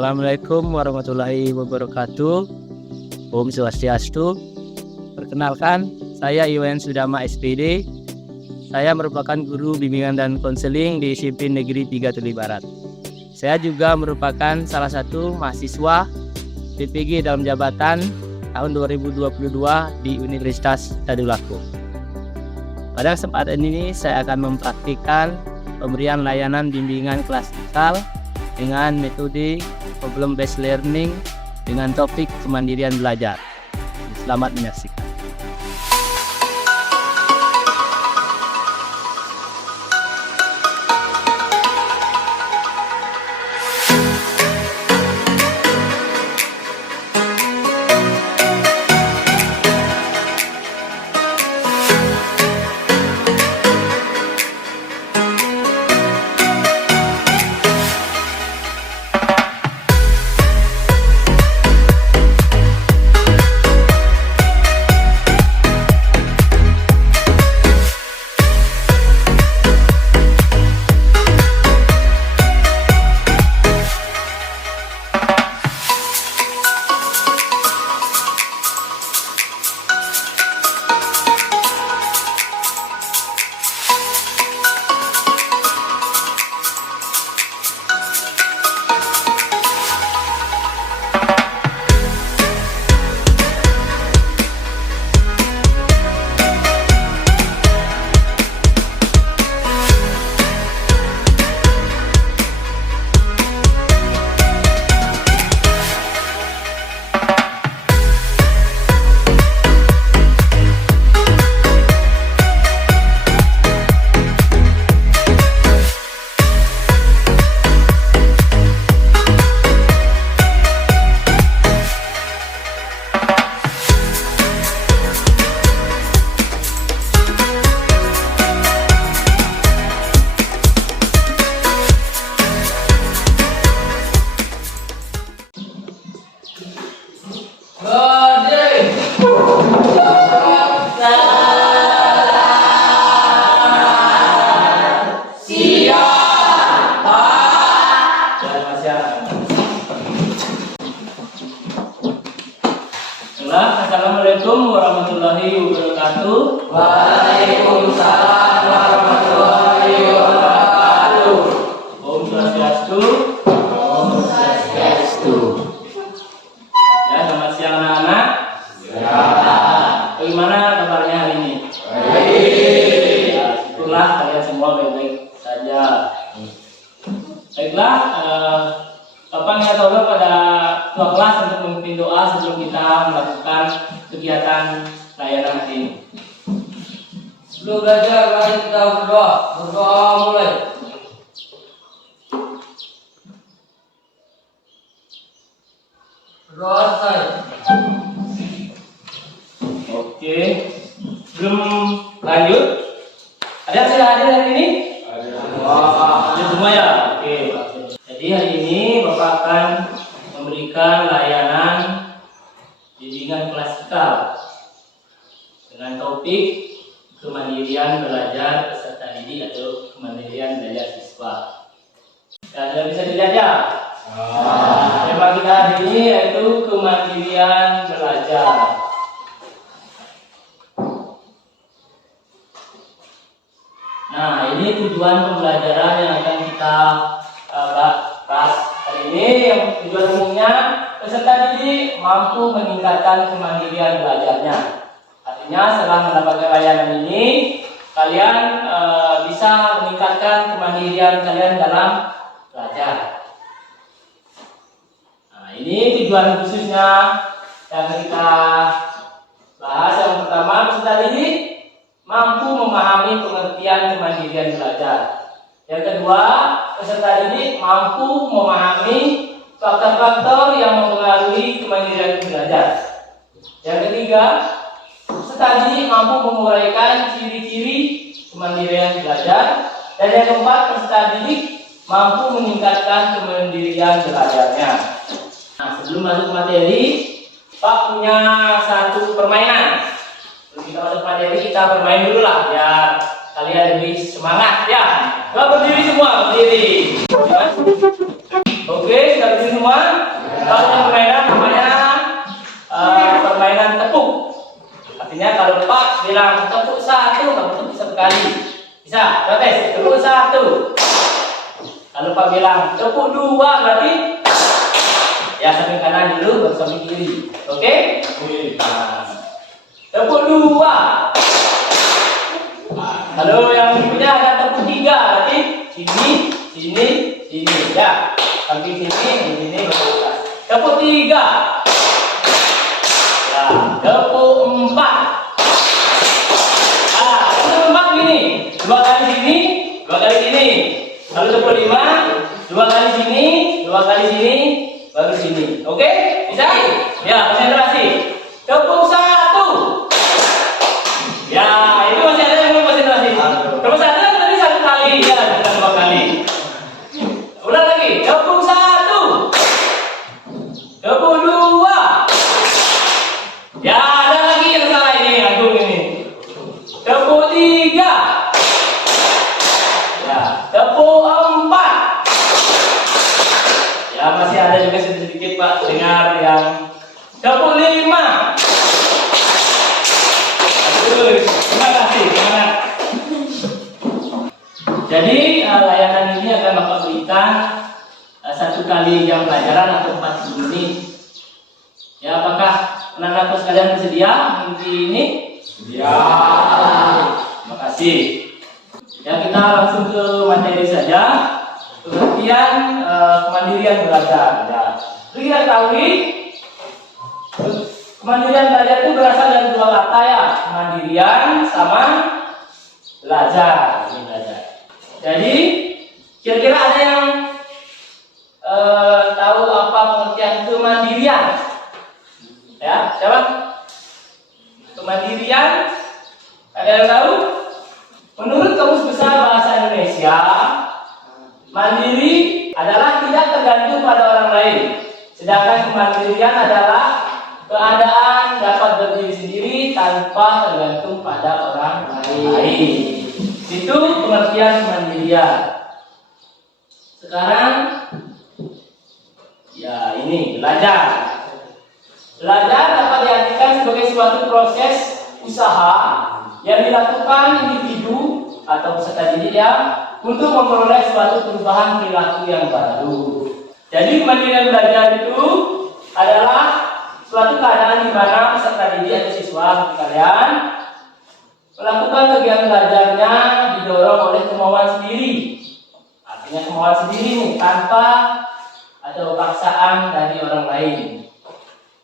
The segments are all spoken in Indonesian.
Assalamualaikum warahmatullahi wabarakatuh. Om Swastiastu. Perkenalkan, saya Iwan Sudama SPD. Saya merupakan guru bimbingan dan konseling di SMP Negeri 3 Tuli Barat. Saya juga merupakan salah satu mahasiswa PPG dalam jabatan tahun 2022 di Universitas Tadulako. Pada kesempatan ini saya akan mempraktikkan pemberian layanan bimbingan klasikal dengan metode problem based learning dengan topik kemandirian belajar. Selamat menyaksikan. Assalamualaikum warahmatullahi wabarakatuh. Waalaikumsalam warahmatullahi wabarakatuh. Om Swastiastu. Om Swastiastu. Ya, selamat siang anak-anak. Ya. Bagaimana kabarnya hari ini? Baik. Ya, syukurlah kalian semua baik-baik saja. Baiklah, Bapak niat Allah pada ketua kelas untuk memimpin doa sebelum kita melakukan kegiatan layanan hari ini. Sebelum belajar, mari kita berdoa. Berdoa mulai. Berdoa selesai. Oke, sebelum lanjut, ada yang sudah hadir hari ini? Ada semua ya? Oke. Jadi hari ini Bapak akan memberikan layanan bimbingan klasikal dengan topik kemandirian belajar peserta didik atau kemandirian belajar siswa. Dan sudah bisa dilihat ya? Tema kita hari ini yaitu kemandirian belajar. Nah, ini tujuan pembelajaran yang akan kita bahas hari ini. Yang tujuan umumnya, peserta didik mampu meningkatkan kemandirian belajarnya. Artinya setelah mendapatkan layanan ini, kalian bisa meningkatkan kemandirian kalian dalam belajar. Nah, ini tujuan khususnya yang kita bahas. Yang pertama, peserta didik mampu memahami pengertian kemandirian belajar. Yang kedua, peserta didik mampu memahami faktor-faktor yang mempengaruhi kemandirian belajar. Yang ketiga, peserta didik mampu menguraikan ciri-ciri kemandirian belajar. Dan yang keempat, peserta didik mampu meningkatkan kemandirian belajarnya. Nah, sebelum masuk materi, Pak punya satu permainan. Sebelum kita masuk materi, kita bermain dulu lah biar kalian lebih semangat ya. Berdiri semua, berdiri. Oke, sudah bersih semua? Kalau permainan namanya permainan tepuk. Artinya kalau Pak bilang tepuk 1, kamu tepuk 1 kali. Bisa? Coba tes. Tepuk 1. Kalau Pak bilang tepuk 2 berarti ya samping kanan dulu baru samping kiri. Oke? Nah, tepuk 2. Kalau yang berikutnya ada tepuk 3 berarti sini, sini, sini. Ya, samping sini, sini baru. Tepuk 3. Ya, tepuk 4. Tepuk 4 gini. 2 kali sini, 2 kali sini. Lalu tepuk 5, 2 kali sini, 2 kali sini, baru sini. Oke? Bisa? Ya, konsentrasi. Tepuk 1. Ya, itu masih ada yang belum konsentrasi. Tepuk 1 tadi 1 kali, ya, bukan 2 kali. Ulang lagi. Tepuk 1. Tepuk 2. Ya, ada lagi yang salah ini, agung ini. Tepuk 3. Ya, tepuk 4. Ya, masih ada juga sedikit Pak dengar yang tepuk 5. Aduh, terima kasih, semangat. Jadi layanan ini akan Bapak berikan 1 kali jam pelajaran atau 40 menit. Ya, apakah anak-anakku sekalian bersedia mengikuti ini? Ya. Terima kasih. Ya, kita langsung ke materi saja. Pengertian kemandirian belajar. Ya. Jadi kita ketahui kemandirian belajar itu berasal dari 2 kata ya, kemandirian sama belajar. Ini belajar. Jadi kira-kira ada yang tahu apa pengertian kemandirian? Ya, siapa? Kemandirian? Ada yang tahu? Menurut Kamus Besar Bahasa Indonesia, mandiri adalah tidak tergantung pada orang lain. Sedangkan kemandirian adalah keadaan dapat berdiri sendiri tanpa tergantung pada orang lain. Itu pengertian kemandirian. Sekarang, ya ini belajar. Belajar dapat diartikan sebagai suatu proses usaha yang dilakukan individu atau peserta didik ya untuk memperoleh suatu perubahan perilaku yang baru. Jadi kemandirian belajar itu adalah suatu keadaan di mana peserta didik atau siswa kalian melakukan kegiatan belajarnya didorong oleh kemauan sendiri. Artinya kemauan sendiri nih, tanpa ada paksaan dari orang lain.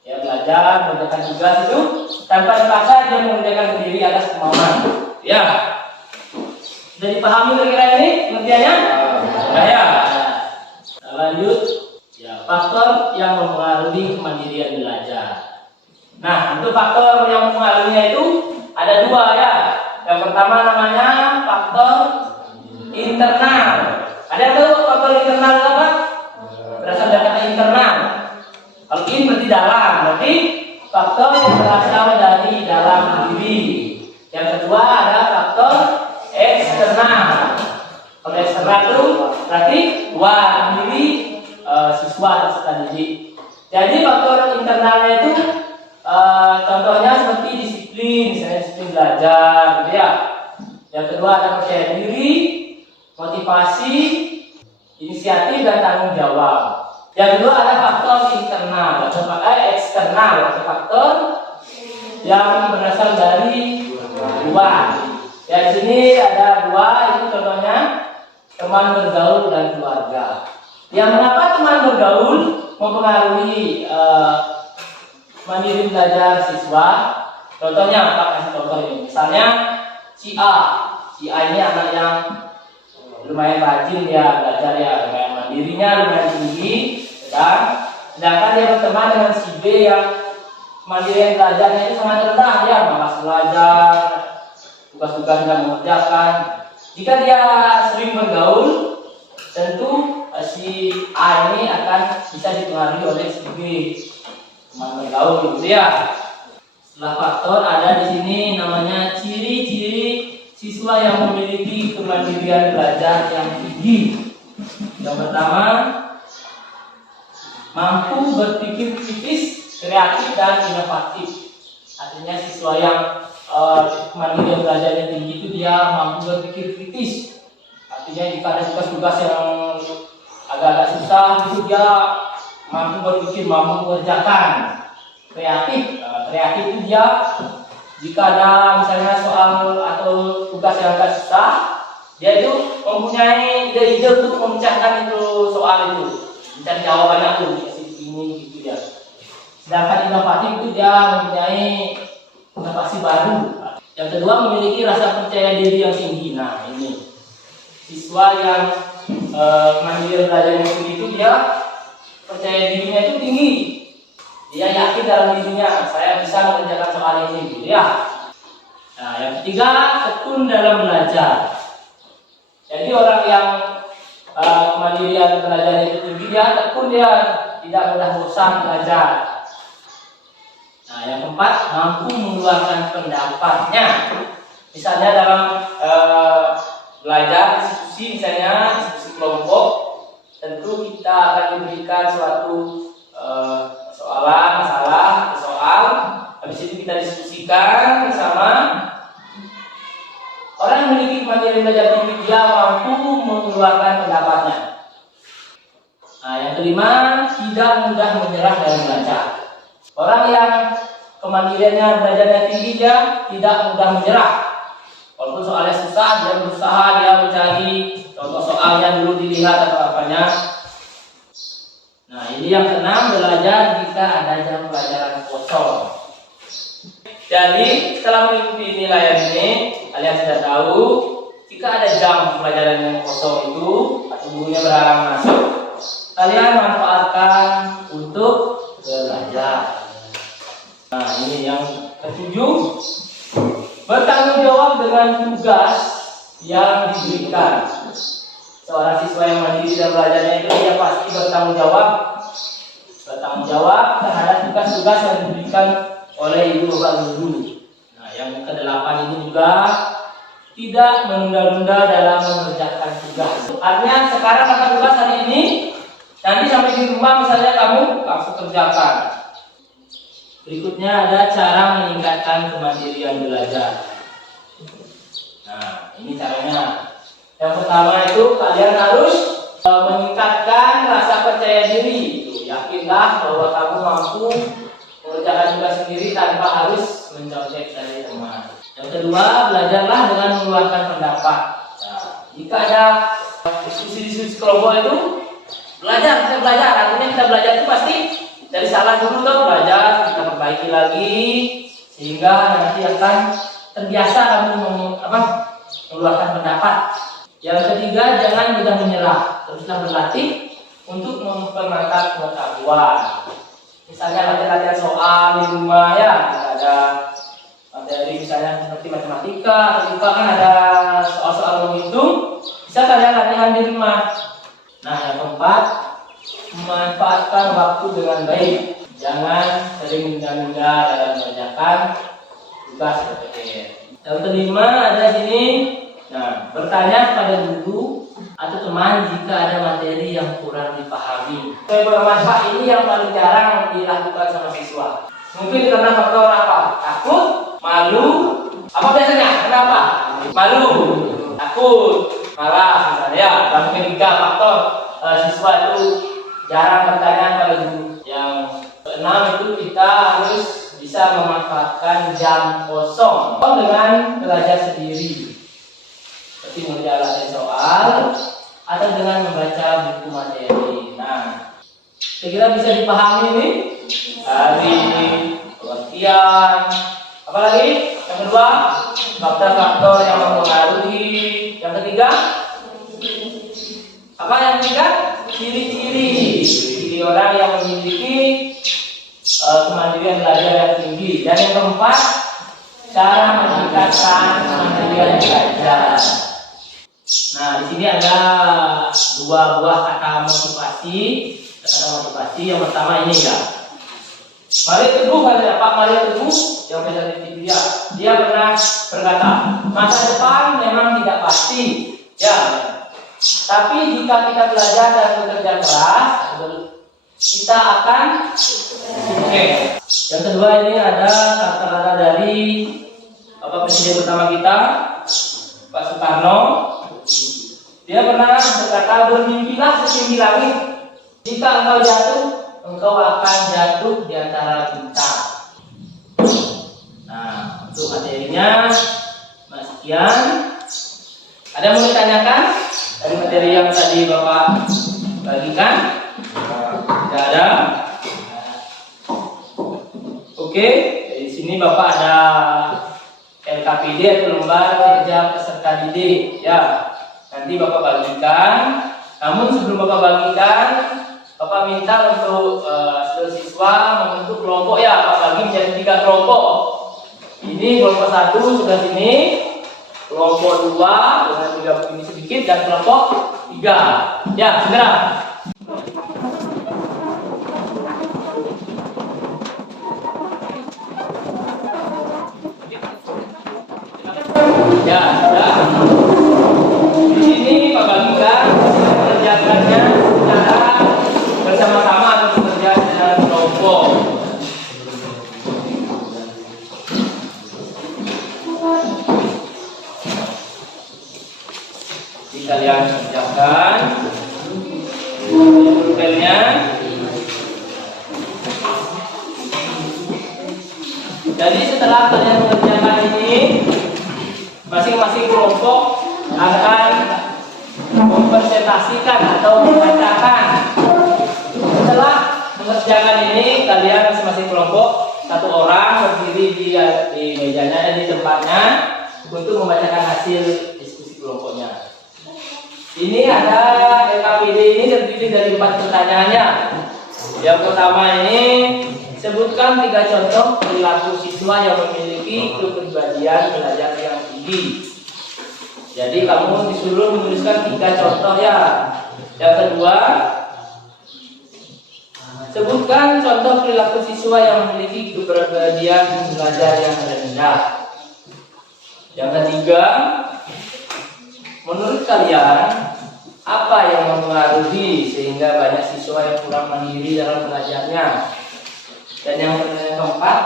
Ya, belajar mengerjakan tugas itu tanpa dipaksa, dia mengerjakan sendiri atas kemauan. Ya, sudah dipahami kira-kira ini pengertiannya? Nah, ya. Lanjut, ya, faktor yang mempengaruhi kemandirian belajar. Nah, untuk faktor yang mempengaruhinya itu ada 2 ya. Yang pertama namanya faktor internal. Ada yang tahu faktor internal itu apa? Berasal dari kata internal. Kalau in berarti dalam, berarti faktor yang berasal dari dalam diri. Yang kedua ada faktor eksternal. Kalau eksternal itu berarti luar diri siswa atau peserta didik. Jadi faktor internalnya itu contohnya seperti disiplin, misalnya disiplin belajar, gitu ya. Yang kedua ada percaya diri, motivasi, inisiatif dan tanggung jawab. Yang kedua ada faktor internal atau eksternal atau faktor yang berasal dari luar. Ya, di sini ada 2, itu contohnya teman bergaul dan keluarga. Yang mengapa teman bergaul mempengaruhi mandiri belajar siswa? Contohnya, Pak kasih contoh ini. Misalnya si A ini anak yang lumayan rajin ya belajar ya, lumayan mandirinya lumayan tinggi. Sedangkan dia berteman dengan si B yang kemandirian belajarnya itu sangat rendah, ya malas belajar, tugas-tugasnya mengerjakan. Jika dia sering bergaul, tentu si A ini akan bisa dipengaruhi oleh si B, teman bergaul, gitu ya. Setelah faktor ada di sini namanya ciri-ciri siswa yang memiliki kemandirian belajar yang tinggi. Yang pertama, mampu berpikir kritis, kreatif dan inovatif. Artinya siswa yang kemandirian belajarnya tinggi itu dia mampu berpikir kritis. Artinya jika ada tugas-tugas yang agak-agak susah itu dia mampu berpikir, mampu mengerjakan. Kreatif, kreatif itu dia jika ada misalnya soal atau tugas yang agak susah, dia itu mempunyai ide-ide untuk memecahkan itu soal itu, mencari jawabannya tuh ini gitu ya. Sedangkan inovatif itu dia mempunyai inovasi baru. Yang kedua memiliki rasa percaya diri yang tinggi. Nah ini siswa yang mandiri belajarnya tinggi itu dia percaya dirinya itu tinggi. Dia yakin dalam dirinya, saya bisa mengerjakan soal ini, gitu ya. Nah, yang ketiga, tekun dalam belajar. Jadi orang yang kemandirian belajarnya itu tinggi, dia tekun, dia tidak mudah bosan belajar. Nah, yang keempat, mampu mengeluarkan pendapatnya. Misalnya dalam belajar diskusi, misalnya diskusi kelompok, tentu kita akan diberikan suatu masalah, soal, habis itu kita diskusikan bersama. Orang yang memiliki kemandirian belajar tinggi dia mampu mengeluarkan pendapatnya. Nah, yang kelima, tidak mudah menyerah dalam belajar. Orang yang kemandiriannya belajarnya tinggi dia tidak mudah menyerah. Walaupun soalnya susah, dia berusaha, dia mencari contoh soalnya dulu dilihat atau apanya. Nah, ini yang keenam, belajar jika ada jam pelajaran kosong. Jadi, setelah mengikuti nilaian ini, kalian sudah tahu, jika ada jam pelajaran yang kosong itu, atau gurunya berhalang masuk, kalian manfaatkan untuk belajar. Nah, ini yang ketujuh, bertanggung jawab dengan tugas yang diberikan. Seorang siswa yang mandiri dan belajarnya itu dia pasti bertanggung jawab terhadap tugas-tugas yang diberikan oleh ibu bapak guru. Nah, yang kedelapan ini juga tidak menunda-nunda dalam mengerjakan tugas. Artinya sekarang kata tugas hari ini, nanti sampai di rumah misalnya kamu langsung kerjakan. Berikutnya ada cara meningkatkan kemandirian belajar. Nah, ini caranya. Yang pertama itu kalian harus meningkatkan rasa percaya diri. Yakinlah bahwa kamu mampu mengerjakan tugas sendiri tanpa harus mencontek dari teman. Yang kedua, belajarlah dengan mengeluarkan pendapat. Nah, jika ada diskusi kelompok itu, kita belajar. Artinya kita belajar itu pasti dari salah dulu tuh belajar, kita perbaiki lagi sehingga nanti akan terbiasa kamu mengeluarkan pendapat. Yang ketiga, jangan mudah menyerah, teruslah berlatih untuk mempermantap pengetahuan. Misalnya latihan soal di rumah ya, ada materi misalnya seperti matematika, atau juga kan ada soal-soal menghitung, bisa kalian latihan di rumah. Nah, yang keempat, memanfaatkan waktu dengan baik. Jangan sering menunda-nunda dalam mengerjakan tugas PPR. Yang kelima ada sini. Nah, bertanya kepada guru atau teman jika ada materi yang kurang dipahami. Bermanfaat ini yang paling jarang dilakukan sama siswa. Mungkin karena faktor apa? Takut, malu. Apa biasanya? Kenapa? Malu, takut, malas misalnya. Ya, dan mungkin tiga faktor siswa itu jarang bertanya pada guru. Yang keenam itu kita harus bisa memanfaatkan jam kosong dengan belajar sendiri. Seperti mengerjakan soal atau dengan membaca buku materi. Nah, kira-kira bisa dipahami ini dari pengertian. Apalagi yang kedua, faktor-faktor yang mempengaruhi. Yang ketiga, apa yang ketiga? Ciri-ciri orang yang memiliki kemandirian belajar yang tinggi. Dan yang keempat, cara meningkatkan kemandirian belajar. Nah, di sini ada dua buah kata motivasi. Yang pertama ini ya. Maria Teguh kata Pak Maria Teguh yang peneliti dia pernah berkata, masa depan memang tidak pasti, ya. Tapi jika kita belajar dan bekerja keras, kita akan cek. Yang kedua ini ada kata-kata dari Bapak Presiden pertama kita, Pak Soekarno. Dia pernah berkata, bermimpilah setinggi langit. Jika engkau jatuh, engkau akan jatuh di antara bintang. Nah, untuk materinya sekian. Ada yang mau ditanyakan dari materi yang tadi Bapak bagikan? Tidak ada. Oke, di sini Bapak ada LKPD atau lembar kerja peserta didik. Ya, nanti Bapak bagikan. Namun sebelum Bapak bagikan, Bapak minta untuk seluruh siswa membentuk kelompok ya. Bapak bagi menjadi 3 kelompok. Ini kelompok 1 sudah sini, kelompok 2 dengan 3 ini sedikit, dan kelompok 3. Ya, segera. Ya, sudah. Di sini Pak bagikan mengerjakannya secara bersama-sama atau bekerja secara kelompok. Jadi kalian kerjakan pulpennya. Jadi setelah kalian mengerjakan ini, masing-masing kelompok akan mempresentasikan atau membacakan. Setelah mengerjakan ini, kalian masing-masing kelompok 1 orang berdiri di mejanya, di tempatnya untuk membacakan hasil diskusi kelompoknya. Ini ada LKPD ini terdiri dari 4 pertanyaannya. Yang pertama ini, sebutkan 3 contoh perilaku siswa yang memiliki kepribadian belajar yang tinggi. Jadi kamu disuruh menuliskan 3 contoh ya. Yang kedua, sebutkan contoh perilaku siswa yang memiliki kepribadian belajar yang rendah. Yang ketiga, menurut kalian apa yang mempengaruhi sehingga banyak siswa yang kurang mandiri dalam belajarnya? Dan yang keempat,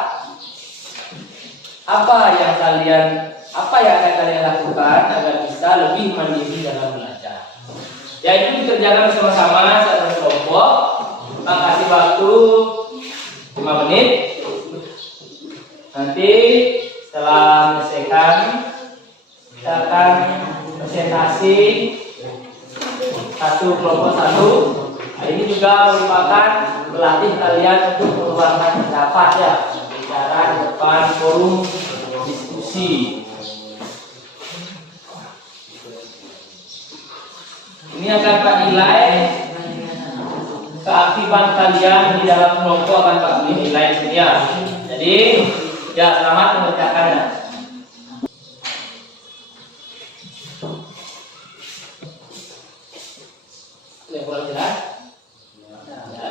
apa yang akan kalian lakukan agar bisa lebih mandiri dalam belajar? Yaitu dikerjakan bersama-sama secara kelompok. Kita kasih waktu 5 menit. Nanti setelah menyelesaikan, kita akan presentasi 1 kelompok 1. Nah, ini juga merupakan melatih kalian untuk mengeluarkan pendapat ya, bicara di depan forum diskusi. Ini akan Pak nilai keaktifan kalian di dalam kelompok, akan Pak nilai sini ya. Jadi ya, selamat mengerjakannya. Yang kurang jelas?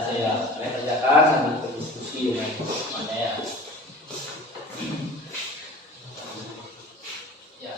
Ya, saya kerjakan sambil berdiskusi dengan teman-temannya ya. Ya.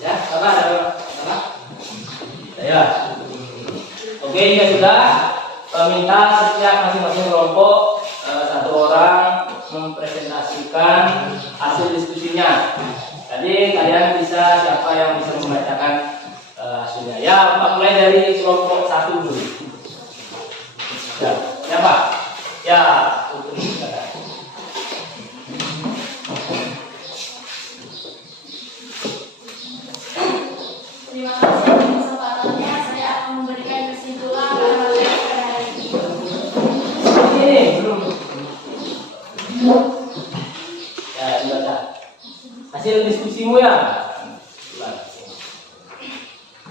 Ya, sabar. Ya. Oke, jika sudah, minta setiap masing-masing kelompok satu orang mempresentasikan hasil diskusinya. Jadi kalian bisa, siapa yang bisa membacakan hasilnya? Ya, Pak, mulai dari kelompok satu dulu. Ya, siapa? Ya, untuk Terima kasih atas kesempatannya. Saya akan memberikan kesimpulan pada materi pada hari ini. ini belum. Ya, dibaca. Hasil diskusimu ya.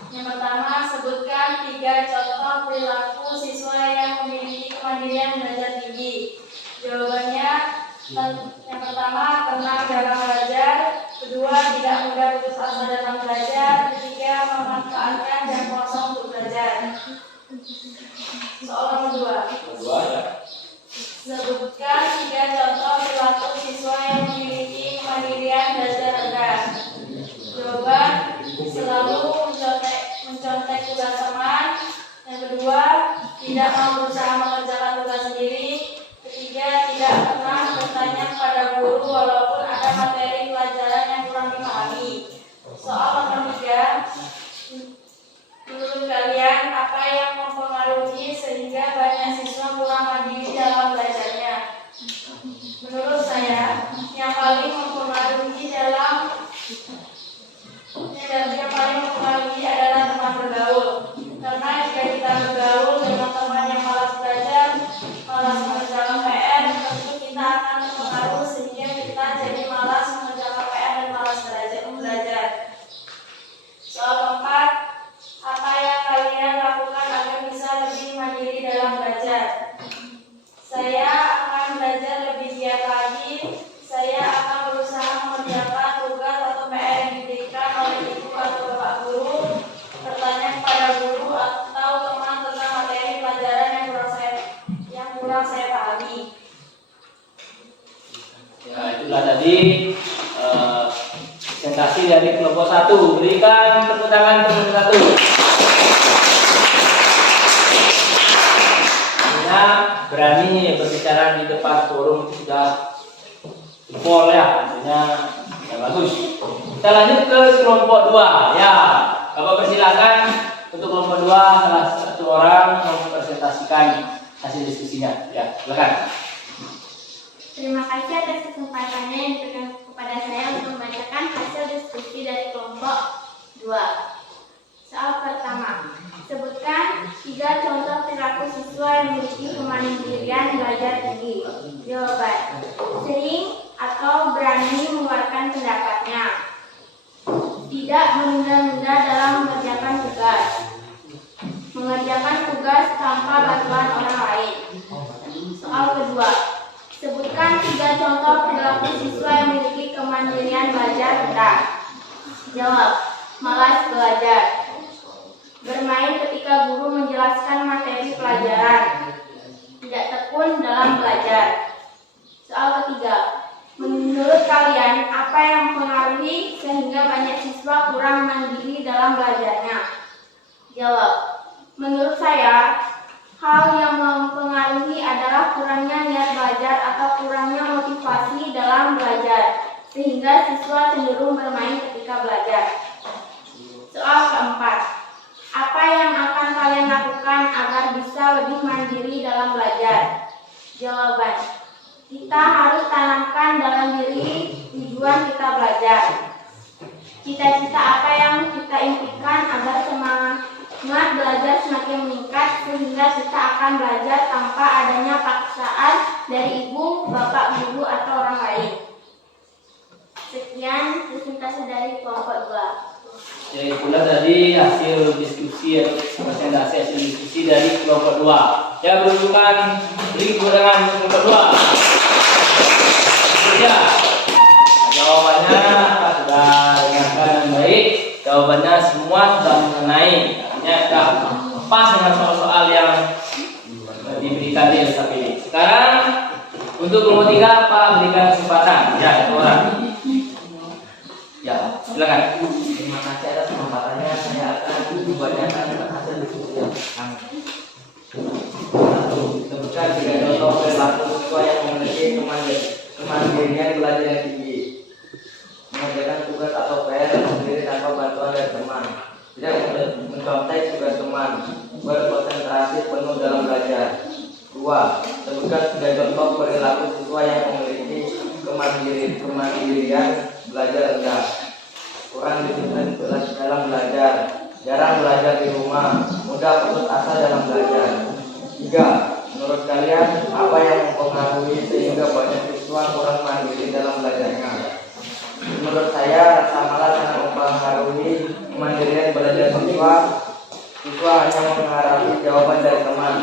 Yang pertama, sebutkan 3 contoh perilaku siswa yang memiliki kemandirian belajar tinggi. Jawabannya, yang pertama, tenang dalam belajar. Kedua, tidak mudah putus asa dalam belajar. Ketiga, memanfaatkan jam kosong untuk belajar. Soal nomor 2. Kedua ya. Sebutkan 3 contoh perilaku siswa yang memiliki kemandirian belajar rendah. Jawaban, selalu mencontek tugas teman. Yang kedua, tidak mau berusaha mengerjakan tugas sendiri. Ketiga, tidak pernah bertanya kepada guru walaupun ada materi pelajaran yang kurang dipahami. Soal nomor 3, menurut kalian apa yang mempengaruhi sehingga banyak siswa kurang mandiri dalam belajarnya? Menurut saya, yang paling mempengaruhi adalah teman bergaul. Karena jika kita bergaul dengan teman yang malas belajar, malas mengerjakan PR, tentu kita akan terpengaruh sehingga kita jadi malas mengerjakan PR dan malas belajar. Soal keempat, apa yang kalian lakukan agar bisa lebih mandiri dalam belajar? Saya akan belajar lebih giat lagi. Saya akan berusaha mengerjakan tugas atau PR yang diberikan oleh ibu atau bapak guru, bertanya kepada guru atau teman tentang materi pelajaran yang kurang saya pahami. Ya, itulah tadi presentasi dari kelompok 1. Berikan tepuk tangan kelompok 1. Artinya berani berbicara di depan forum itu sudah jempol ya, artinya ya bagus. Kita lanjut ke kelompok 2 ya. Bapak persilakan untuk kelompok 2 salah satu orang mempresentasikan hasil diskusinya. Ya, silakan. Terima kasih atas kesempatannya yang diberikan kepada saya untuk membacakan hasil diskusi dari kelompok 2. Soal pertama, sebutkan 3 contoh perilaku siswa yang memiliki kemandirian belajar tinggi. Jawaban, sering atau berani mengeluarkan pendapatnya. Tidak menunda-nunda dalam mengerjakan tugas. Mengerjakan tugas tanpa bantuan orang lain. Soal kedua, sebutkan 3 contoh perilaku siswa yang memiliki kemandirian belajar rendah. Jawab, malas belajar. Bermain ketika guru menjelaskan materi pelajaran. Tidak tekun dalam belajar. Soal ketiga, menurut kalian apa yang mempengaruhi sehingga banyak siswa kurang mandiri dalam belajarnya? Jawab, menurut saya, hal yang mempengaruhi adalah kurangnya niat belajar atau kurangnya motivasi dalam belajar, sehingga siswa cenderung bermain ketika belajar. Soal keempat, apa yang akan kalian lakukan agar bisa lebih mandiri dalam belajar? Jawaban, kita harus tanamkan dalam diri tujuan kita belajar. Cita-cita apa yang kita impikan agar semangat belajar semakin meningkat sehingga kita akan belajar tanpa adanya paksaan dari ibu, bapak, guru, atau orang lain. Sekian presentasi dari kelompok 2. Ya, itulah tadi hasil diskusi atau presentasi hasil diskusi dari kelompok 2. Ya, berusukan beri tepuk tangan untuk kelompok 2. Ya, jawabannya sudah dengarkan dengan baik. Jawabannya semua sudah mengenai, artinya sudah pas dengan soal-soal yang diberikan di LKP ini. Sekarang untuk kelompok 3, Pak berikan kesempatan. Ya, satu orang. Ya, silakan. Terima kasih atas kesempatannya. Saya akan membacakan hasil diskusi kami. Sebutkan 3 contoh perilaku siswa yang memiliki kemandirian belajar yang tinggi, mengerjakan tugas atau PR sendiri tanpa bantuan dari teman, tidak mencontek tugas teman, berkonsentrasi penuh dalam belajar. 2. Sebutkan 3 contoh perilaku siswa yang memiliki kemandirian belajar rendah, kurang disiplin dalam belajar, jarang belajar di rumah, mudah putus asa dalam belajar. 3. Menurut kalian, apa yang mempengaruhi sehingga banyak siswa kurang mandiri dalam belajarnya? Menurut saya, rasa malas sangat mempengaruhi kemandirian belajar siswa. Siswa hanya mengharapkan jawaban dari teman,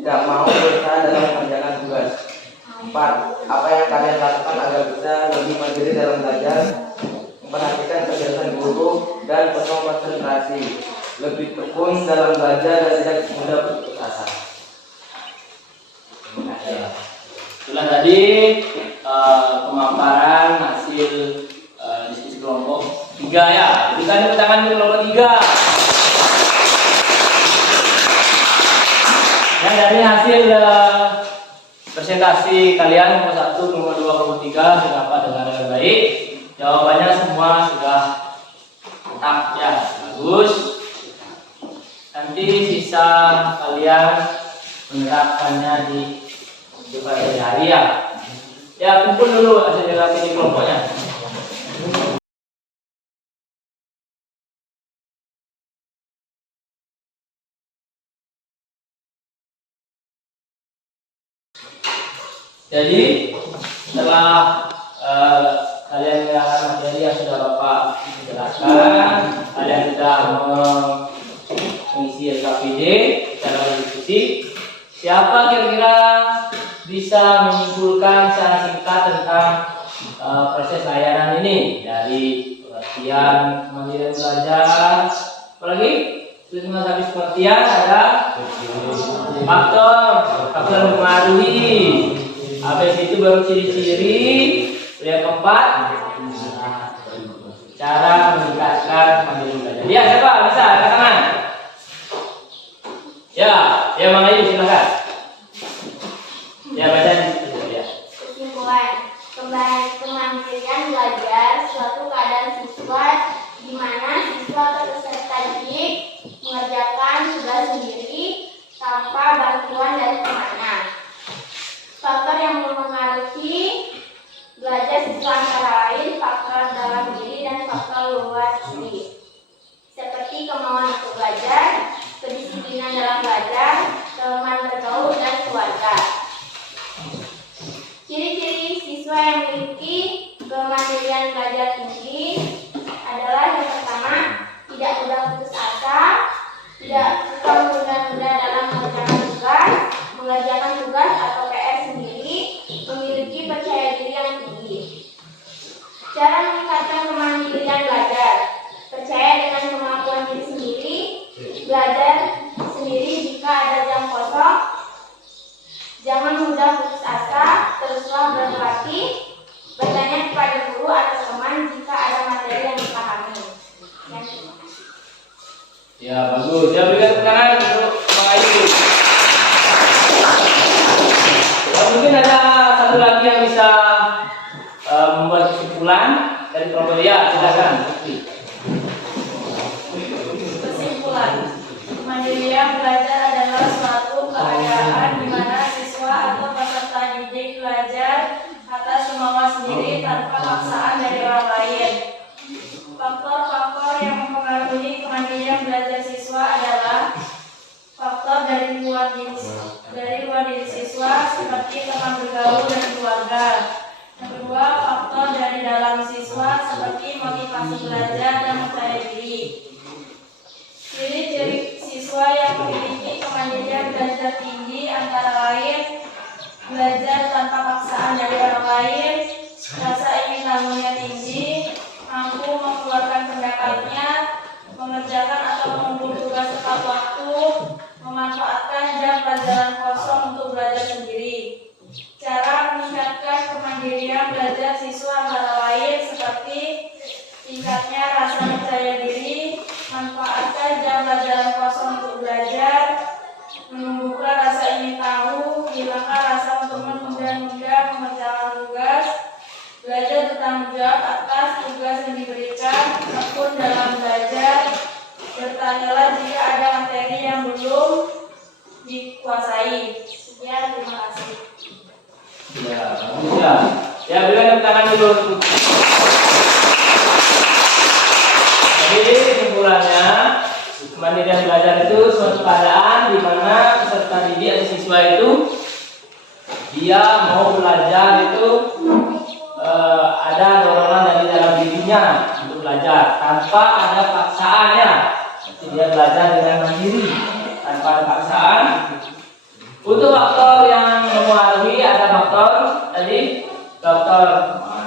tidak mau berusaha dalam mengerjakan tugas. 4. Apa yang kalian lakukan agar bisa lebih mandiri dalam belajar? Memperhatikan kegiatan guru dan penuh konsentrasi, lebih tekun dalam belajar dan tidak mudah putus asa. Itulah tadi pemaparan hasil diskusi kelompok 3 ya. Kita tepuk tangan di kelompok 3. Dan dari hasil presentasi kalian kelompok 1, kelompok 2, kelompok 3 sudah dapat dengan baik. Jawabannya semua sudah lengkap ya, bagus. Nanti sisa kalian menerapkannya di sehari-hari ya. Ya, kumpul dulu hasil rapi di kelompoknya. Jadi setelah kalian mengerjakan materi yang sudah Bapak jelaskan, kalian sudah mengisi LKPD secara berdiskusi. Siapa kira-kira bisa menyimpulkan secara singkat tentang proses layanan ini dari pengertian kemandirian belajar, apalagi tujuan habis pengertian ada faktor mempengaruhi. Habis itu baru ciri-ciri. Yang keempat, cara meningkatkan kemandirian belajar. Ya, siapa bisa angkat tangan? Ya, Mang Ayu silakan. Ya, baca di situ ya. Kesimpulan, kemandirian belajar suatu keadaan siswa di mana siswa atau peserta didik mengerjakan tugas sendiri tanpa bantuan dari temannya. Faktor yang mempengaruhi belajar siswa antara lain faktor dalam diri dan faktor luar diri, seperti kemauan untuk belajar, kedisiplinan dalam belajar, teman bergaul, dan keluarga. Ciri-ciri siswa yang memiliki kemandirian belajar tinggi adalah yang pertama, tidak mudah putus asa, tidak suka menunda-nunda dalam mengerjakan tugas atau PR sendiri, memiliki percaya diri yang tinggi. Cara meningkatkan kemandirian belajar, percaya dengan kemampuan diri sendiri, belajar sendiri jika ada jam kosong, jangan mudah putus asa, teruslah berlatih, bertanya kepada guru atau teman jika ada materi yang dipahami. Ya, bagus. Ya, berikan tepuk tangan untuk Mang Ayu. Mungkin ada satu lagi yang bisa membuat kesimpulan dari kelompok dia. Silakan. Kesimpulan, kemandirian belajar adalah suatu keadaan di mana siswa atau peserta didik belajar atas kemauan sendiri tanpa paksaan dari orang lain. Faktor-faktor yang mempengaruhi kemandirian belajar siswa adalah faktor dari luar diri siswa seperti teman bergaul dan keluarga. Yang kedua, faktor dari dalam siswa seperti motivasi belajar dan percaya diri. Ciri-ciri siswa yang memiliki kemandirian belajar tinggi antara lain belajar tanpa paksaan dari orang lain, rasa ingin tahunya tinggi, mampu mengeluarkan pendapatnya, mengerjakan atau mengumpul tugas tepat waktu, memanfaatkan jam pelajaran kosong untuk belajar sendiri. Cara meningkatkan kemandirian belajar siswa antara lain seperti Meningkatnya rasa percaya diri, manfaatkan jam pelajaran kosong untuk belajar, menumbuhkan rasa ingin tahu, hilangkan rasa untuk menunda-nunda mengerjakan tugas, belajar bertanggung jawab atas tugas yang diberikan, tekun dalam belajar, bertanyalah jika ada materi yang belum dikuasai. Sekian, terima kasih. Ya, bagus ya. Ya, berikan tepuk tangan dulu. Jadi kesimpulannya, kemandirian belajar itu suatu keadaan di mana peserta didik atau siswa itu dia mau belajar itu ada dorongan dari dalam dirinya untuk belajar tanpa ada paksaannya. Jadi dia belajar dengan mandiri tanpa ada paksaan. Untuk faktor yang mempengaruhi ada faktor tadi faktor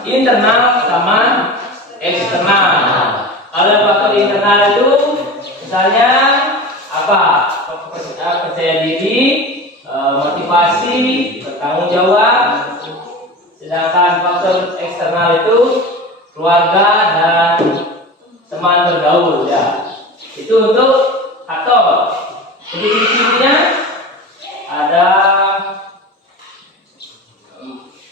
internal sama eksternal. Kalau faktor internal itu misalnya apa? Percaya diri, motivasi, bertanggung jawab. Sedangkan faktor eksternal itu keluarga dan teman bergaul ya. Itu untuk faktor. Jadi ciri-cirinya ada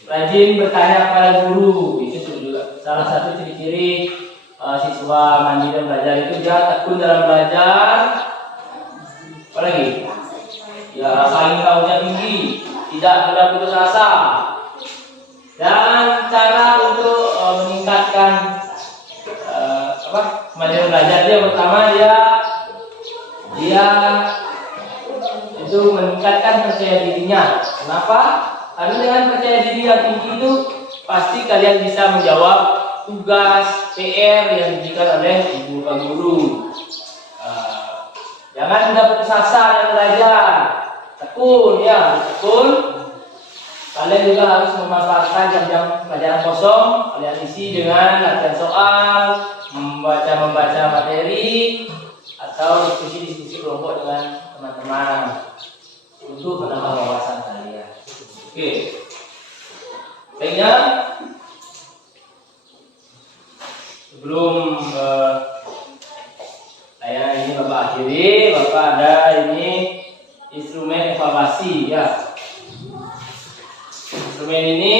rajin bertanya kepada guru. Itu juga salah satu ciri-ciri siswa mandiri belajar itu dia tekun dalam belajar. Apalagi? Ya, rasa ingin tahunya tinggi, tidak mudah putus asa. Dan cara untuk meningkatkan kemandirian belajar dia pertama dia itu meningkatkan percaya dirinya. Kenapa? Karena dengan percaya diri yang tinggi itu pasti kalian bisa menjawab tugas PR yang diberikan oleh ibu dan guru. Jangan mudah putus asa dalam belajar. Tekun ya, tekun. Kalian juga harus memanfaatkan jam-jam pelajaran kosong kalian isi dengan latihan soal, membaca materi, atau diskusi kelompok dengan teman-teman untuk menambah wawasan kalian. Oke. Baiknya sebelum saya ini Bapak akhiri, Bapak ada ini instrumen evaluasi ya. Instrumen ini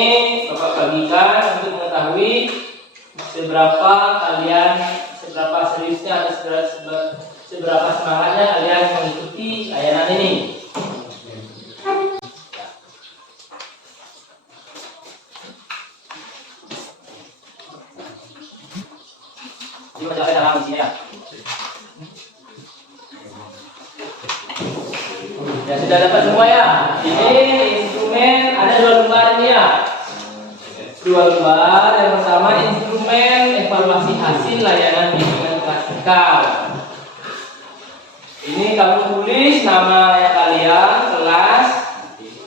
Bapak bagikan untuk mengetahui seberapa seriusnya atau seberapa semangatnya kalian mengikuti layanan ini. Ini mencapai dalam isinya ya. Ya sudah dapat semua ya. Ini instrumen ada 2 lembar ini ya. 2 lembar. Yang pertama instrumen evaluasi hasil layanan bimbingan klasikal. Ini kamu tulis nama kalian, kelas,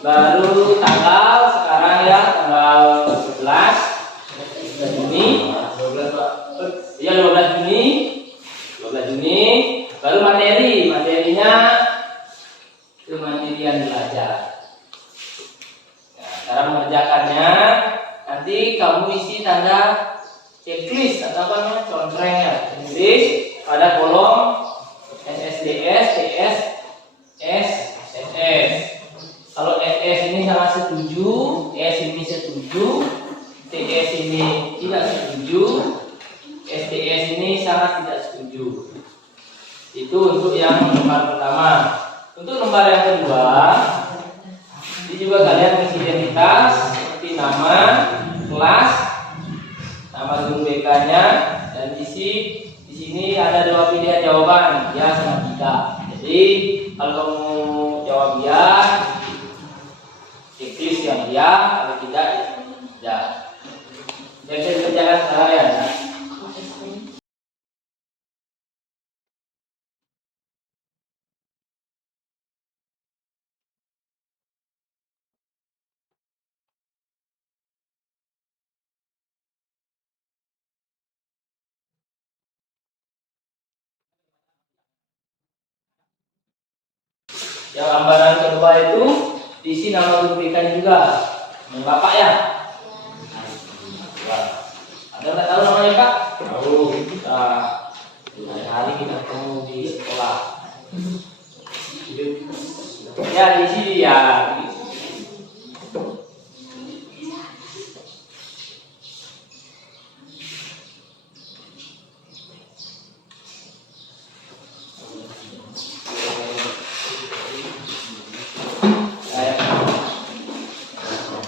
baru tanggal sekarang ya tanggal 11 Juni. 12 Juni. 12 Juni. Baru materinya kemandirian belajar. Nah, cara mengerjakannya nanti kamu isi tanda checklist atau apa namanya contreng ya. Checklist pada kolom SSDS, TS, SS. Kalau SS ini sangat setuju, S ini setuju, TS ini tidak setuju, SDS ini sangat tidak setuju. Itu untuk yang lembar pertama. Untuk lembar yang kedua, ini juga kalian mengisi identitas seperti nama, kelas, nama guru BK-nya, dan isi di sini ada 2 pilihan jawaban, ya sama tidak. Jadi kalau kamu jawab ya, checklist yang ya, kalau tidak ya. Yang saya kerjakan sekarang ya. Yang gambaran kedua itu diisi nama guru BK juga. Bapak ya. Ada nggak tahu namanya Pak? Tahu. Hari kita ketemu di sekolah. Ya di sini ya.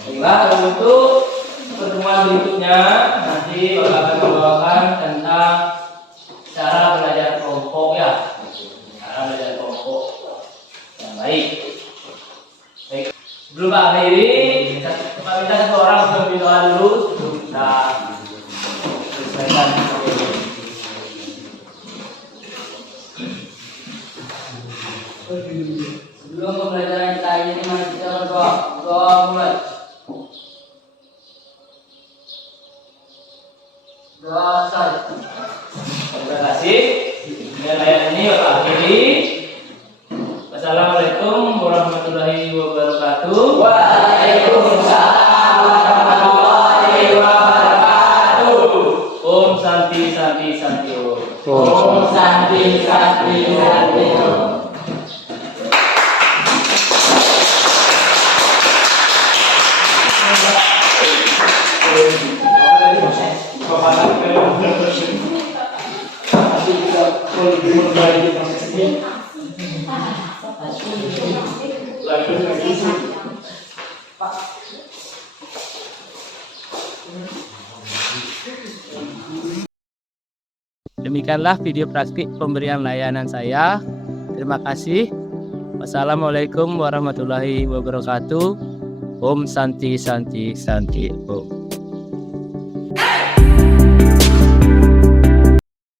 Baiklah, untuk pertemuan berikutnya nanti Bapak akan membawakan tentang cara belajar kelompok ya, cara belajar kelompok yang baik. Baik, sebelum Pak akhiri, kita minta satu orang untuk berdoa dulu sebelum kita selesaikan. Sebelum pembelajaran kita ini, mari kita berdoa. Doa mulai. Doa saya. Terima kasih. Dengan ayat ini Bapak akhiri. Wassalamualaikum warahmatullahi wabarakatuh. Waalaikumsalam warahmatullahi wabarakatuh. Om Santi Santi Santi Om. Om Santi Santi Santi Om. Demikianlah video praktik pemberian layanan saya. Terima kasih. Wassalamualaikum warahmatullahi wabarakatuh. Om Santi Santi Santi Om.